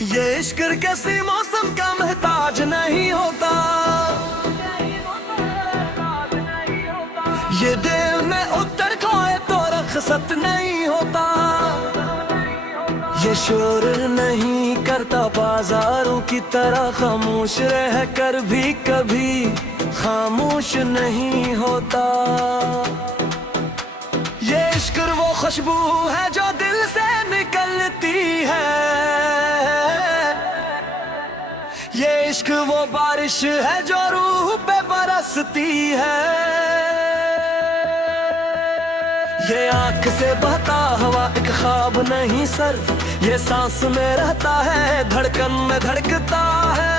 ये इश्क किसी मौसम का महताज नहीं होता। ये दिल में उतर खाए तो रखसत नहीं होता। ये शोर नहीं करता बाजारों की तरह, खामोश रह कर भी कभी खामोश नहीं होता। ये इश्क वो खुशबू है जो दिल से निकलती है। ये इश्क वो बारिश है जो रूह पे बरसती है। ये आंख से बहता हवा एक ख्वाब नहीं सर, ये सांस में रहता है धड़कन में धड़कता है।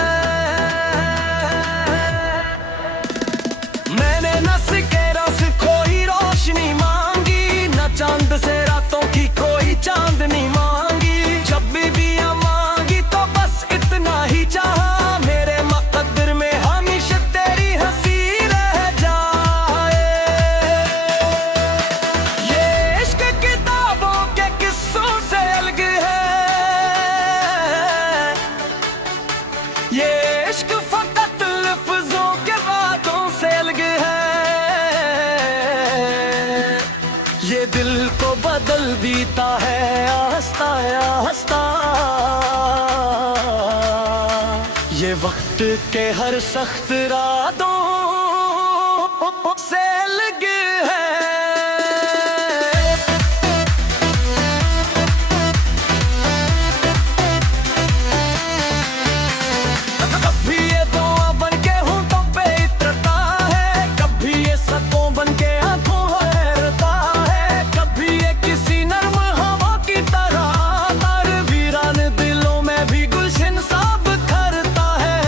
मैंने न सिकेरा से कोई रोशनी मांगी, न चांद से रातों की कोई चांदनी मांगी। जब भी मांगी तो बस इतना ही चाहा, मेरे मुकद्दर में हमेशा तेरी हंसी रह जाए। ये इश्क किताबों के किस्सों से अलग है। ये इश्क फकत लफ्जों के बातों से अलग है। ये दिल को बदल देता है आस्ता आस्ता। ये वक्त के हर सख्त रातों से अलग है। कभी ये दुआ बन के होंठों पे इतरता है, कभी ये सकों बन के आंखों हैरता है, कभी ये किसी नर्म हवा की तरह तार वीरान दिलों में भी गुलशन सा बिखरता है।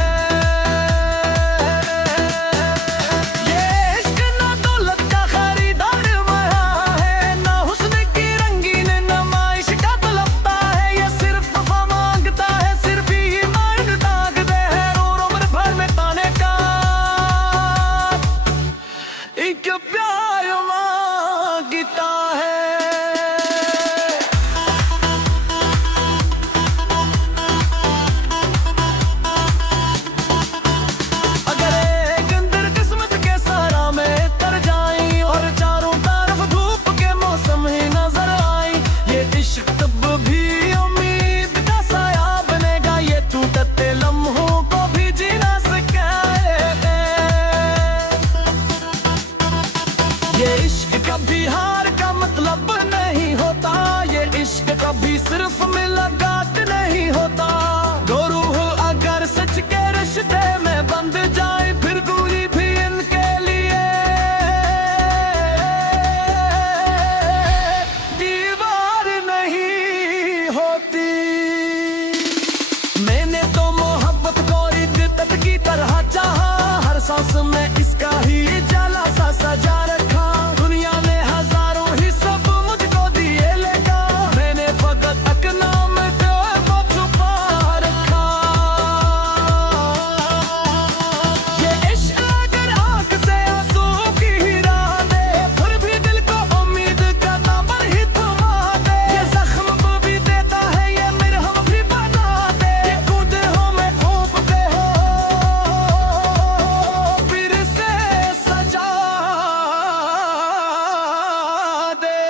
ये इश्क ना दौलत का खरीदार माया है, ना हुस्न की रंगीन नुमाइश का तलबता है। ये सिर्फ वफा मांगता है, सिर्फ ही मांगता है और उम्र भर में ताने का एक प्यार मांगता है। अगर एक अंदर किस्मत के सारा में तर जाई और चारों तरफ धूप के मौसम ही नजर आई, ये इश्क तब भी उम्मीद का साया बनेगा। ये टूटते लम्हों को भी जीना सिखाएगा। ये इश्क कभी हार का मतलब नहीं होता। ये इश्क कभी सिर्फ मुलाकात नहीं होता। दो रूह अगर सच के रिश्ते में बंध जाए फिर दूरी भी इनके लिए दीवार नहीं होती। मैंने तो मोहब्बत को इद्दत की तरह चाहा, हर सांस में इसका ही जाला सा सजा रखा। दुनिया ने हजारों ही सब मुझको दिए लेगा, मैंने फकत एक नाम को छुपा रखा। ये इश्क अगर आंख से आंसू की गिरा दे, फिर भी दिल को उम्मीद का दामन ही थमा दे। ये जख्म भी देता है, ये मरहम भी बना दे। ये खुद हमें थोपते हो फिर से सजा दे।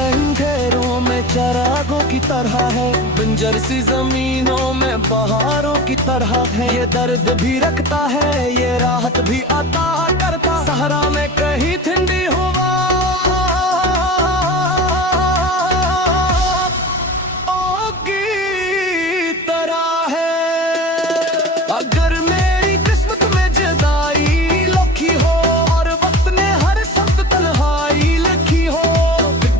अंधेरों में चरागों की तरह है, बंजर सी जमीनों में बहारों की तरह है। ये दर्द भी रखता है, ये राहत भी अता करता। सहरा में कहीं ठंडी हवा की तरह है। अगर मेरी किस्मत में जुदाई लिखी हो और वक्त ने हर शब्द तन्हाई लिखी हो,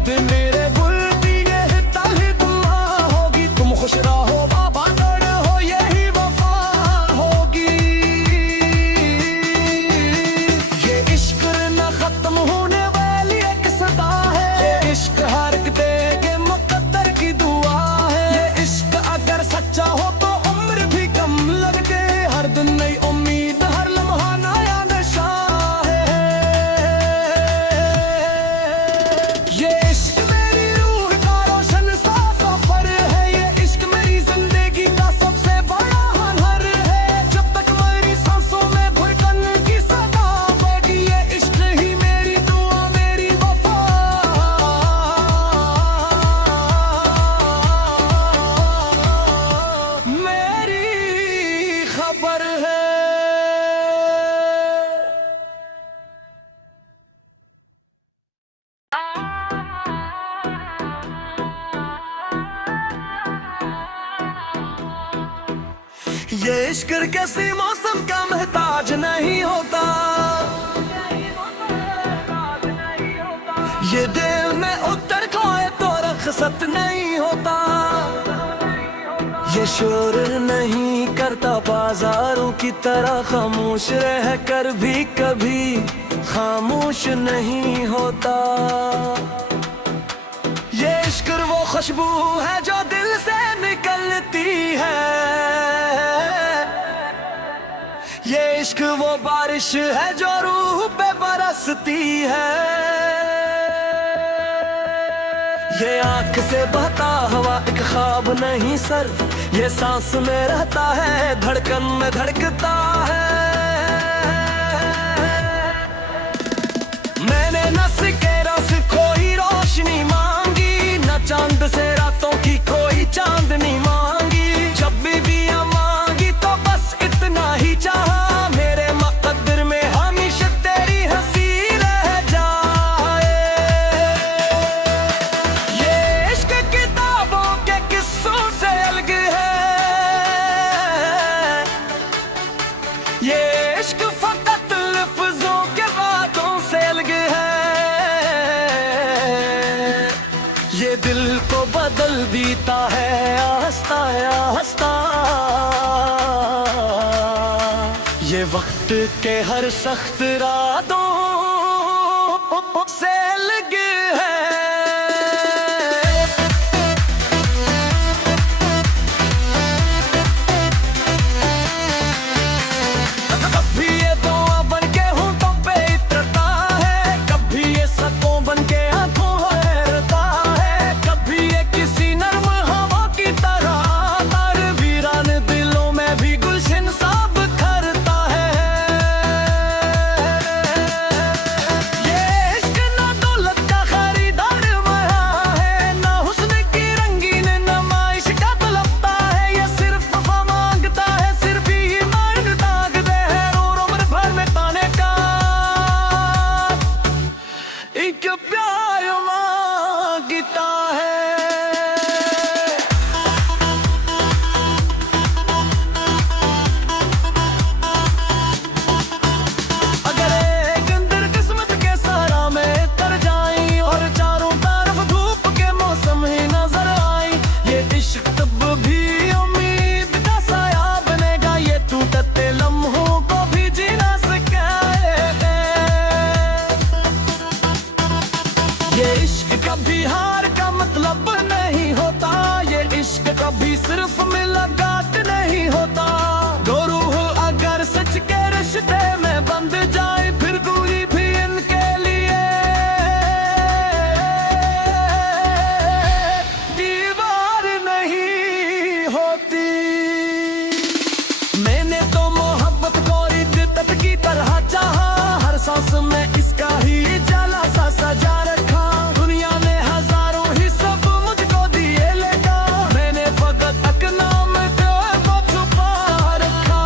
दिन मेरे गुल दिए ताली दुआ होगी। तुम खुश रहो बाबा दर हो, यही वफा होगी। ये इश्क न खत्म होने वाली ये इश्क किसी मौसम का मोहताज नहीं होता, ये दिल में उतर खाए तो रखसत नहीं होता। ये शोर नहीं करता बाजारों की तरह, खामोश रह कर भी कभी खामोश नहीं होता। ये इश्क वो खुशबू है जो दिल से निकलती है, ये इश्क वो बारिश है जो रूह पे बरसती है। ये आंख से बहता हवा एक ख्वाब नहीं सिर्फ, ये सांस में रहता है धड़कन में धड़कता है। मैंने न सिकेरा से कोई रोशनी मांगी, न चांद से रातों की कोई चांदनी मांगी। जब भी मांगी तो बस इतना ही चाहा, मेरे मुकद्दर में हमेशा तेरी हंसी रह जाए। ये इश्क किताबों के किस्सों से अलग है, ये इश्क फकत लफ्जों के बातों से अलग है। ये दिल को बदल देता है आस्ता आस्ता, ये वक्त के हर सख्त रातों से अलग है। कभी ये दुआ बन के होंठों पे इतरता है, कभी ये सकों बन के आंखों हैरता है, कभी ये किसी नर्म हवा की तरह तर वीरान दिलों में भी गुलशन सा बिखरता है। ये इश्क ना दौलत का खरीदार माया है, ना हुस्न की रंगीन नुमाइश का तलबता है। ये सिर्फ वफा मांगता है, सिर्फ ही मांगता है और उम्र भर में ताने का एक प्यार मांगता है। अगर एक अंदर किस्मत के सहारा में तर जाई और चारों तरफ धूप के मौसम ही नजर आई, ये इश्क तब भी उम्मीद का साया बनेगा, ये टूटते लम्हों को भी जीना सिखाएगा। ये इश्क कभी हार का मतलब नहीं होता, ये इश्क कभी सिर्फ मुलाकात नहीं होता। दो रूह अगर सच के रिश्ते में बंध जाए फिर दूरी भी इनके लिए दीवार नहीं होती। मैंने तो मोहब्बत को इद्दत की तरह चाहा, हर सांस में इसका ही जाला सा सजा रखा। दुनिया ने हजारों ही सब मुझको दिए लेगा, मैंने फकत एक नाम को छुपा रखा।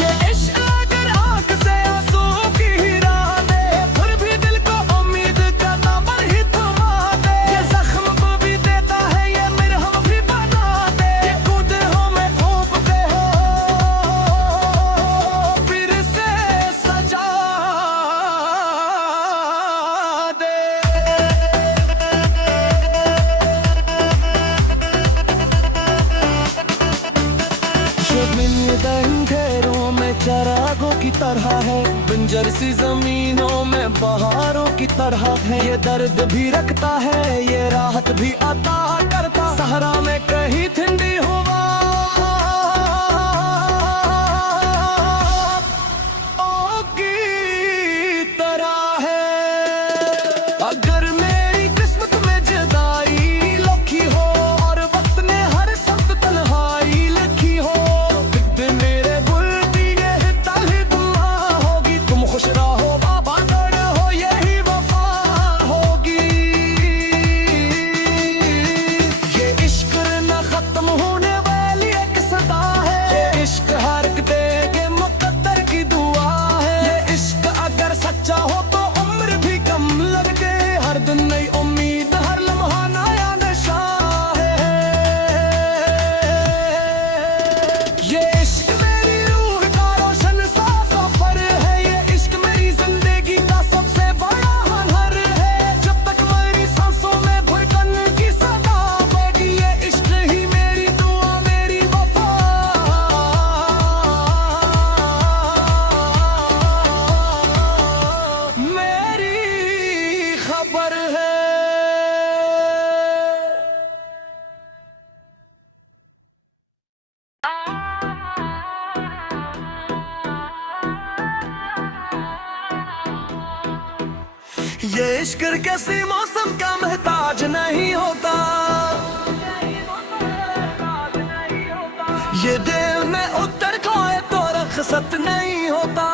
ये इश्क अगर आंख से आंसू की हिरा दे, फिर भी दिल को उम्मीद का दामन ही थमा दे। ये जख्म को भी देता है, ये मरहम भी बना दे। ये खुद हमें फूंकते हो फिर से सजा दे। अंधेरों में चरागों की तरह है, बंजर सी जमीनों में बहारों की तरह है। ये दर्द भी रखता है, ये राहत भी अता करता। सहरा में कहीं ठंडी हवा की तरह है। अगर मेरी किस्मत में जुदाई लिखी हो और वक्त ने हर सख्त तन्हाई लिखी हो, मेरे गुल दिए तल दुआ होगी। तुम खुश रहो बाबा हो, यही वफा होगी। ये इश्क ना ये इश्क किसी मौसम का मोहताज नहीं होता, ये दिल में उतर खाए तो रखसत नहीं होता,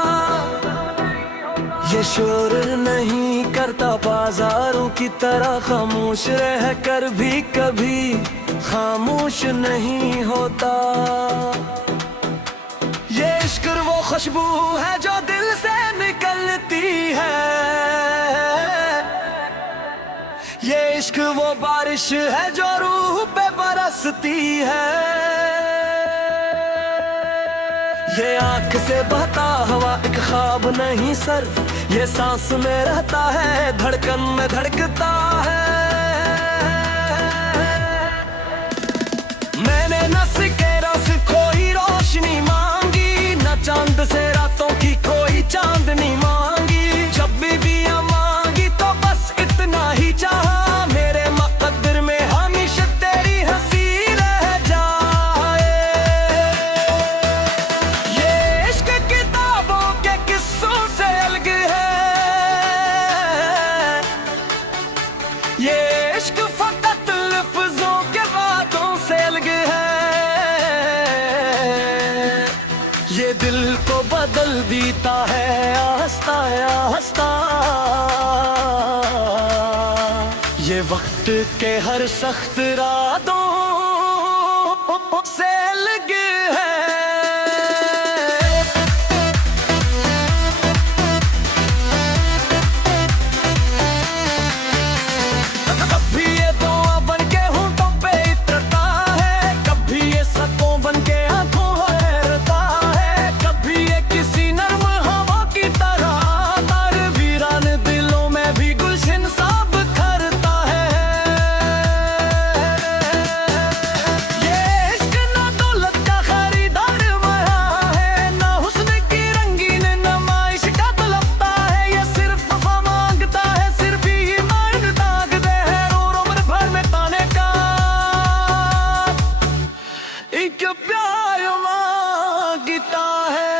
ये शोर नहीं करता बाजारों की तरह, खामोश रह कर भी कभी खामोश नहीं होता। ये इश्क वो खुशबू है जो दिल से निकलती है, ये इश्क वो बारिश है जो रूह पे बरसती है, ये आंख से बहता हवा एक ख्वाब नहीं सिर्फ, ये सांस में रहता है धड़कन में धड़कता है। मैंने न सिकेरा से कोई रोशनी मांगी, न चांद से रातों की कोई चांदनी मांगी, जब भी मांगी तो बस इतना ही चाहा, मेरे मुकद्दर में हमेशा तेरी हंसी रह जाए। ये इश्क किताबों के किस्सों से अलग है, ये इश्क फकत लफ्जों के बातों से अलग है, ये दिल को बदल देता है आस्ता आस्ता, ये वक्त के हर सख्त रातों से अलग है। कभी ये दुआ बन के होंठों पे इतरता है, कभी ये सकों बन के आंखों हैरता है, कभी ये किसी नर्म हवा की तरह तार वीरान दिलों में भी गुलशन सा बिखरता है। ये इश्क ना दौलत का खरीदार माया है, ना हुस्न की रंगीन नुमाइश का तलबता है, ये सिर्फ वफा मांगता है, सिर्फ ही मांगता है और उम्र भर में ताने का एक प्यार मांगता है।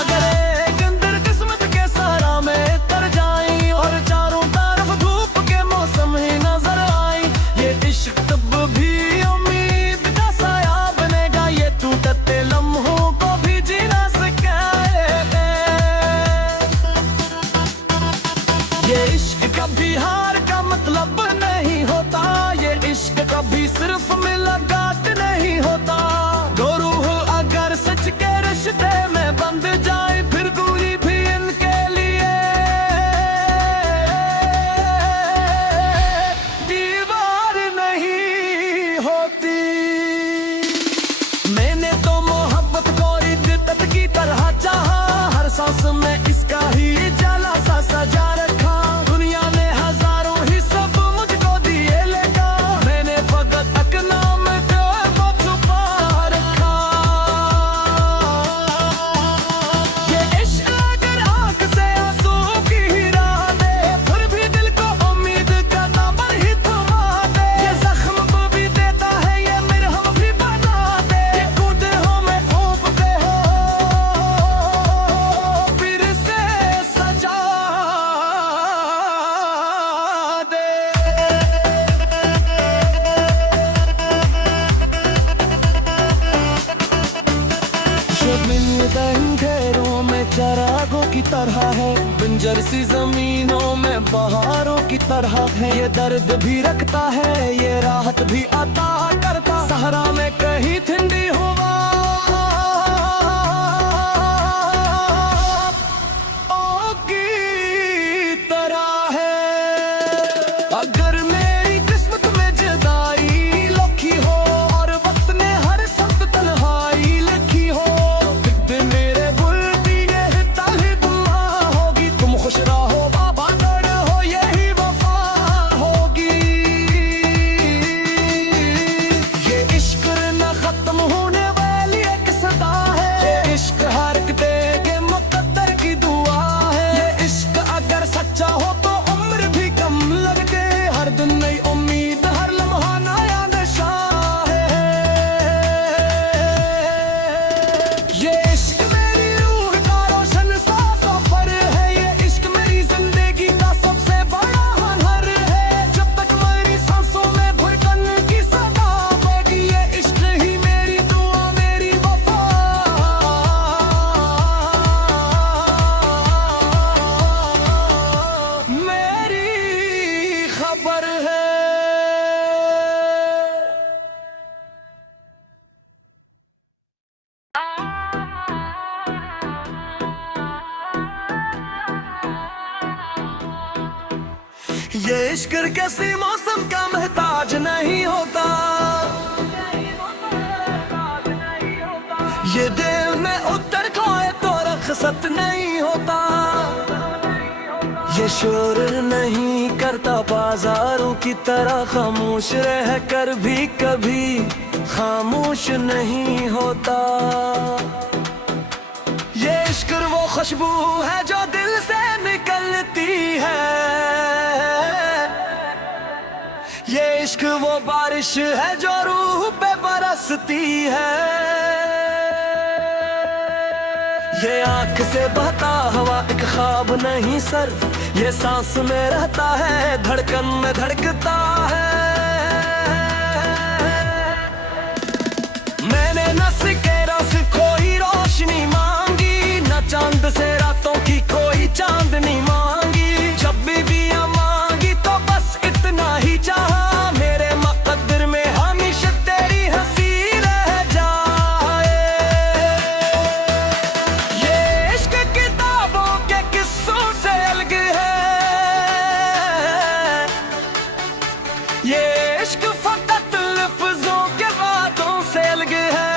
अगर एक अंदर किस्मत के सहारा में तर जाई और चारों तरफ धूप के मौसम ही नजर आई, ये इश्क तब भी उम्मीद का साया बनेगा, ये टूटते लम्हों को भी जीना सिखाएगा। ये इश्क कभी हार का मतलब नहीं होता, ये इश्क कभी सिर्फ मुलाकात नहीं होता, दो रूह अगर सच के रिश्ते में बंध जाए फिर दूरी भी इनके लिए दीवार नहीं होती। मैंने तो मोहब्बत को इद्दत की तरह चाहा, हर सांस में इसका ही जाला सा सजा रखा, दुनिया ने हजारों ही सब मुझको दिए लेगा, मैंने फकत एक नाम को छुपा रखा। ये इश्क अगर आंख से आंसू की गिरा दे, फिर भी दिल को उम्मीद का दामन ही थमा दे, ये जख्म को भी देता है, ये मरहम भी बना दे, ये कूदे हो में फूंकते हो फिर से सजा दे। शर्मिंद अंधेरों में चरागों की तरह है, बंजर सी जमीनों में बहारों की तरह है, ये दर्द भी रखता है, ये राहत भी अता करता, सहरा में कहीं ठंडी हवा की तरह है। अगर मेरी किस्मत में जुदाई लिखी हो और वक्त ने हर सख्त तन्हाई लिखी हो, दिन मेरे गुल दिए ताली दुआ होगी, तुम खुश रहो बाबा दर हो यही वफा होगी। ये इश्क न खत्म होने वाला ये इश्क किसी मौसम का महताज नहीं होता, ये दिल में उतर खाए तो रखसत नहीं होता। ये शोर नहीं करता बाजारों की तरह, खामोश रह कर भी कभी खामोश नहीं होता। ये इश्क वो खुशबू है जो दिल से निकलती है, ये इश्क वो बारिश है जो रूह पे बरसती है। ये आंख से बहता हवा एक ख्वाब नहीं सर, ये सांस में रहता है धड़कन में धड़कता है। मैंने न सिकेरा से कोई रोशनी मांगी, न चांद से रातों की कोई चांदनी मांगी। जब बीबियां मांगी तो बस इतना ही चाहा, मेरे मुकद्दर में हमेशा तेरी हंसी रह जाए। ये इश्क किताबों के किस्सों से अलग है, ये इश्क फकत लफ्जों के बातों से अलग है।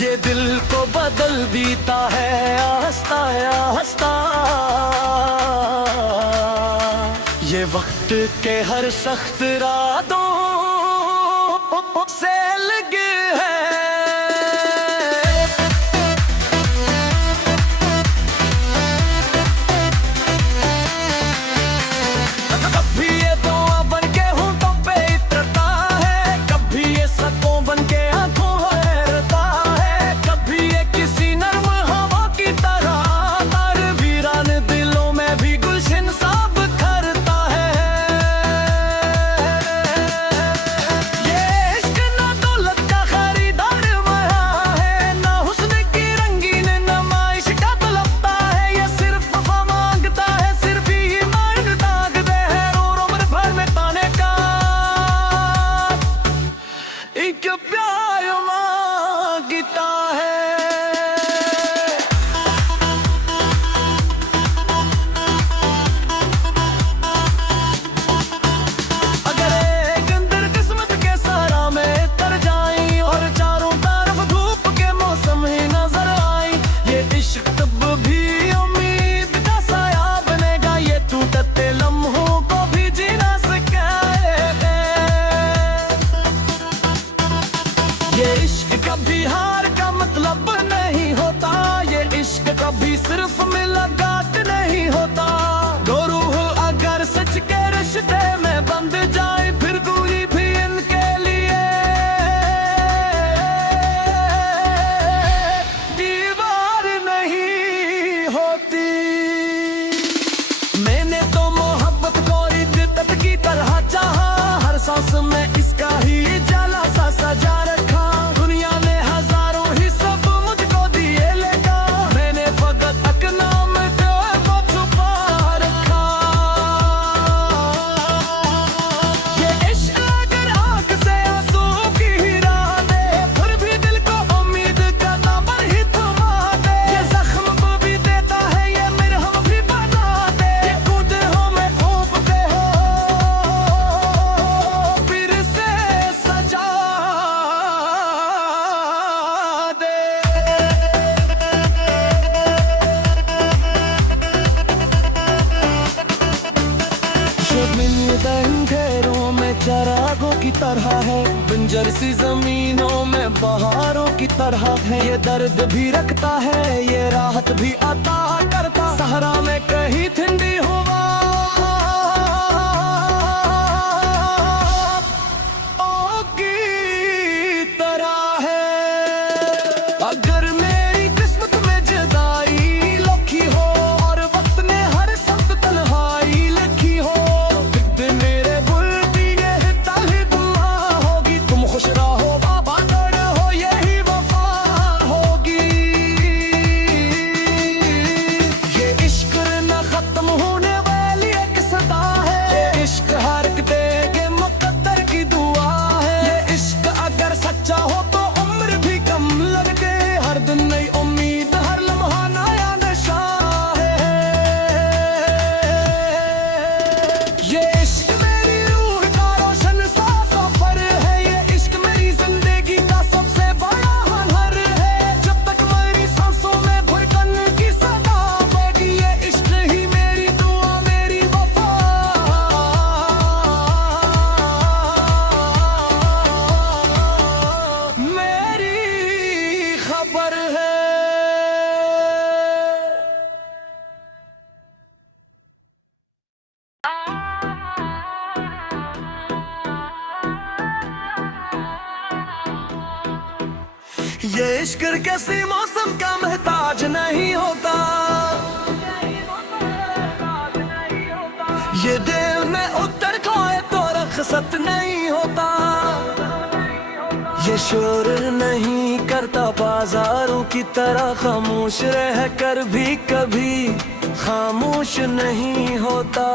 ये दिल को बदल देता है आस्ता आस्ता, ये वक्त के हर सख्त रातों से अलग है। कभी ये दुआ बन के होंठों पे इतरता है, कभी ये सकों बन के आंखों हैरता है, कभी ये किसी नर्म हवा की तरह तर वीरान दिलों में भी गुलशन सा बिखरता है। ये इश्क ना दौलत का खरीदार महा है, ना हुस्न की रंगीन नुमाइश का तलबता है। ये सिर्फ वफा मांगता है, सिर्फ ईमान दागते हैं और उम्र भर में ताने का एक प्यार मांगता है। अगर एक अंदर किस्मत के सारा में तर जाई और चारों तरफ धूप के मौसम ही नजर आई, ये इश्क तब भी उम्मीद का साया बनेगा, ये टूटते लम्हों को भी जीना सिखाएगा। ये इश्क कभी हार का मतलब नहीं होता, ये इश्क कभी सिर्फ मुलाकात नहीं होता। दो रूह अगर सच के रिश्ते में बंध जाए फिर दूरी भी इनके लिए दीवार नहीं होती। मैंने तो मोहब्बत को इद्दत की तरह चाहा, हर सांस में इसका ही जाला सा सजा रखा। दुनिया ने हजारों ही सब मुझको दिए लेगा, मैंने फकत तक नाम जो है वो छुपा रखा। ये इश्क अगर आंख से आंसू की गिरा दे, फिर भी दिल को उम्मीद का दामन ही थमा दे। ये जख्म को भी देता है, ये मरहम भी बना दे। ये खुद हमें खूबते हो फिर से सजा दे। शर्मिंदा घेरों में चरागों की तरह है, बंजर सी जमीनों में बहारों की तरह है। ये दर्द भी रखता है, ये राहत भी अता करता। सहरा में कहीं ठंडी हवा की तरह है। अगर मेरी किस्मत में जुदाई लिखी हो और वक्त ने हर सख्त तन्हाई लिखी हो, दिन मेरे गुल दिए ताही दुआ होगी। तुम खुश रहो बाबा दर हो यही वफा होगी। ये इश्क न खत्म हो ये इश्क किसी मौसम का महताज नहीं होता, ये दिल में उतर खाए तो रखसत नहीं होता। ये शोर नहीं करता बाजारों की तरह, खामोश रह कर भी कभी खामोश नहीं होता।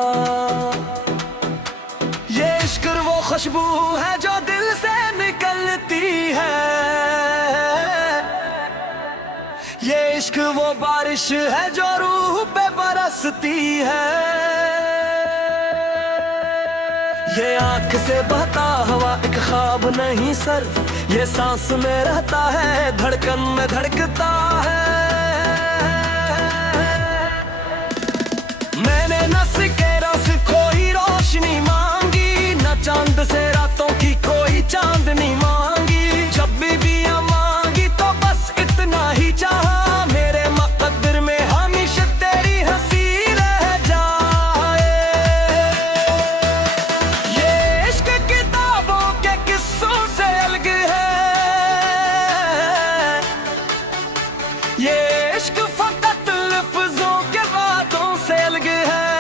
ये इश्क वो खुशबू है जो दिल से निकलती है, ये इश्क वो बारिश है जो रूह पे बरसती है। ये आंख से बहता हवा एक ख्वाब नहीं सर, ये सांस में रहता है धड़कन में धड़कता है। मैंने न सिकेरा से कोई रोशनी मांगी, न चांद से रातों की कोई चांदनी मांगी। जब बीबियां मांगी तो बस इतना ही चाहा, मेरे मुक़द्दर में हमेशा तेरी हंसी रह जाए। ये इश्क किताबों के किस्सों से अलग है, ये इश्क फकत लफ्जों के बातों से अलग है।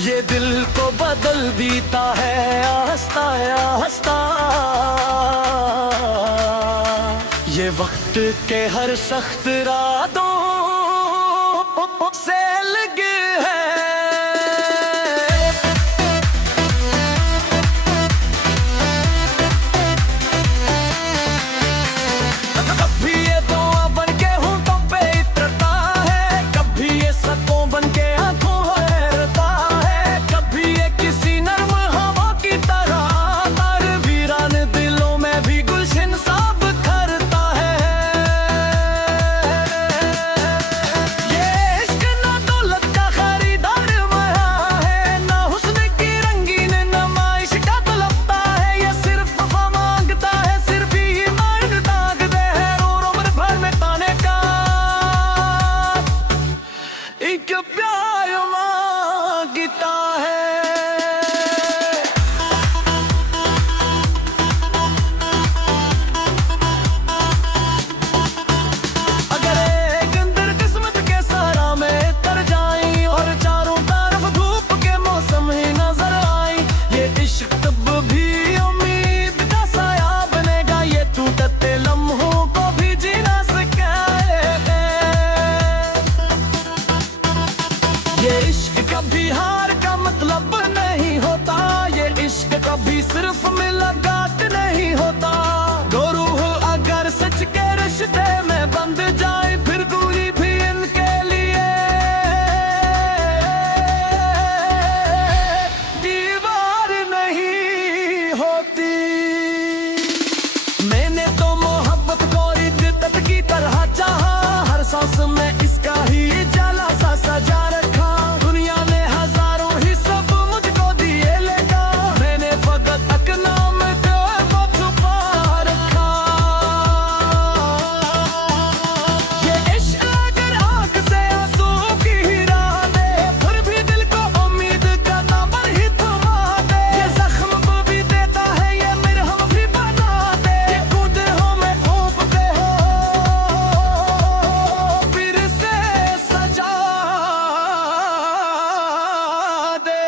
ये दिल को बदल देता है आहिस्ता आहिस्ता, ये वक्त के हर सख्त रातों से अलग है। कभी ये दुआ बन के होंठों पे इतरता है, कभी ये सकों बन के आंखों हैरता है, कभी ये किसी नर्म हवा की तरह तर वीरान दिलों में भी गुलशन साब करता है। ये इश्क ना दौलत का खरीदार माया है, ना हुस्न की रंगीन नुमाइश का तलबता है। ये सिर्फ वफा मांगता है, सिर्फ ही मांगता है और उम्र भर में ताने का एक प्यार मांगता है। अगर एक अंदर किस्मत के सहारा में तर जाई और चारों तरफ धूप के मौसम ही नजर आई, ये इश्क तब भी उम्मीद का साया बनेगा, ये टूटते लम्हों को भी जीना सिखाएगा। ये इश्क कभी हार का मतलब नहीं होता, ये इश्क कभी सिर्फ मुलाकात नहीं होता। दो रूह अगर सच के रिश्ते में बंध जाए फिर दूरी भी इनके लिए दीवार नहीं होती। मैंने तो मोहब्बत को इद्दत की तरह चाहा, हर सांस में इसका ही जाला सा सजा रखा। दुनिया ने हजारों ही सब मुझको दिए लेगा, मैंने फकत अकनाम को वो छुपा रखा। ये इश्क अगर आंख से आंसू की गिरा दे, फिर भी दिल को उम्मीद का दामन ही थमा दे। ये जख्म को भी देता है, ये मरहम भी बना दे। ये कूदे हो मैं खूब पे हो फिर से सजा दे।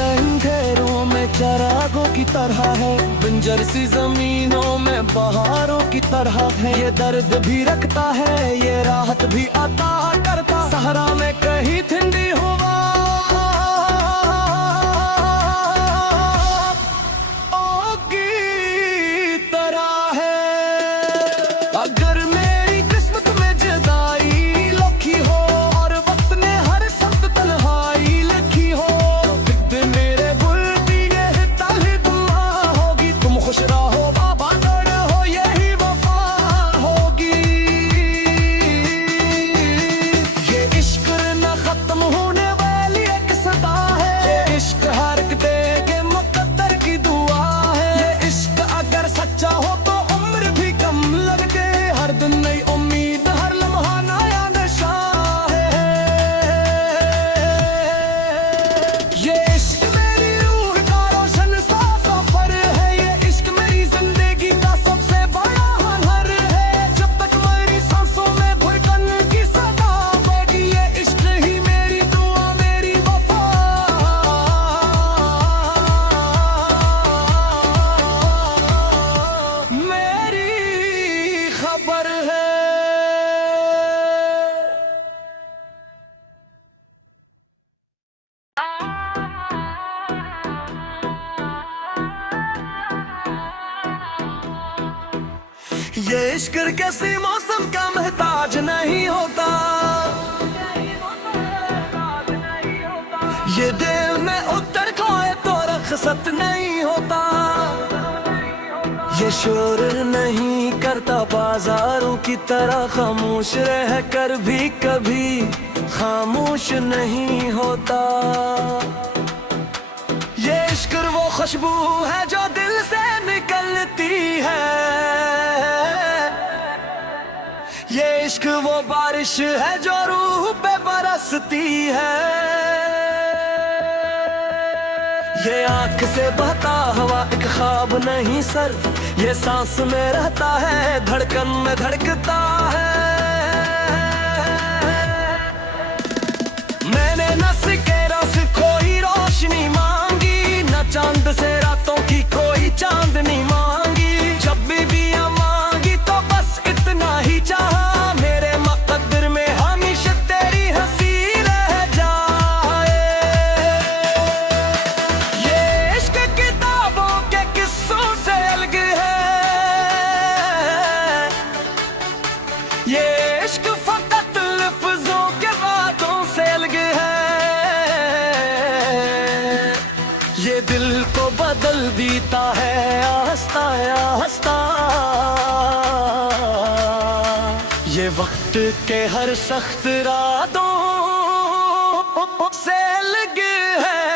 अंधेरों में चरागों की तरह है, बंजर सी जमीनों में बहारों की तरह है। ये दर्द भी रखता है, ये राहत भी अता करता, सहरा में कहीं ठंडी हवा की तरह है। अगर मेरी किस्मत में जुदाई लिखी हो और वक्त ने हर सख्त तन्हाई लिखी हो, दिल मेरे बुल दिए तल दुआ होगी। तुम खुश रहो बाबा दर्द हो यही वफा होगी। ये इश्क न खत्म होने वाली ये इश्क किसी मौसम का मोहताज नहीं होता, ये दिल में उतर खोए तो रखसत नहीं होता। ये शोर नहीं करता बाजारों की तरह, खामोश रह कर भी कभी खामोश नहीं होता। ये इश्क वो खुशबू है जो दिल से निकलती है, ये इश्क वो बारिश है जो रूह पे बरसती है। ये आंख से बहता हवा एक ख्वाब नहीं सर, ये सांस में रहता है धड़कन में धड़कता है। मैंने न सिके रस कोई रोशनी मांगी, न चांद से रातों की कोई चांदनी मांगी। जब बीबियां मांगी तो बस इतना ही चाहा, मेरे मुकद्दर में हमेशा तेरी हंसी रह जाए। ये इश्क किताबों के किस्सों से अलग है, ये इश्क फकत लफ्जों के बातों से अलग है। ये दिल को बदल देता है आस्ता आस्ता, ये वक्त के हर सख्त रातों से अलग है।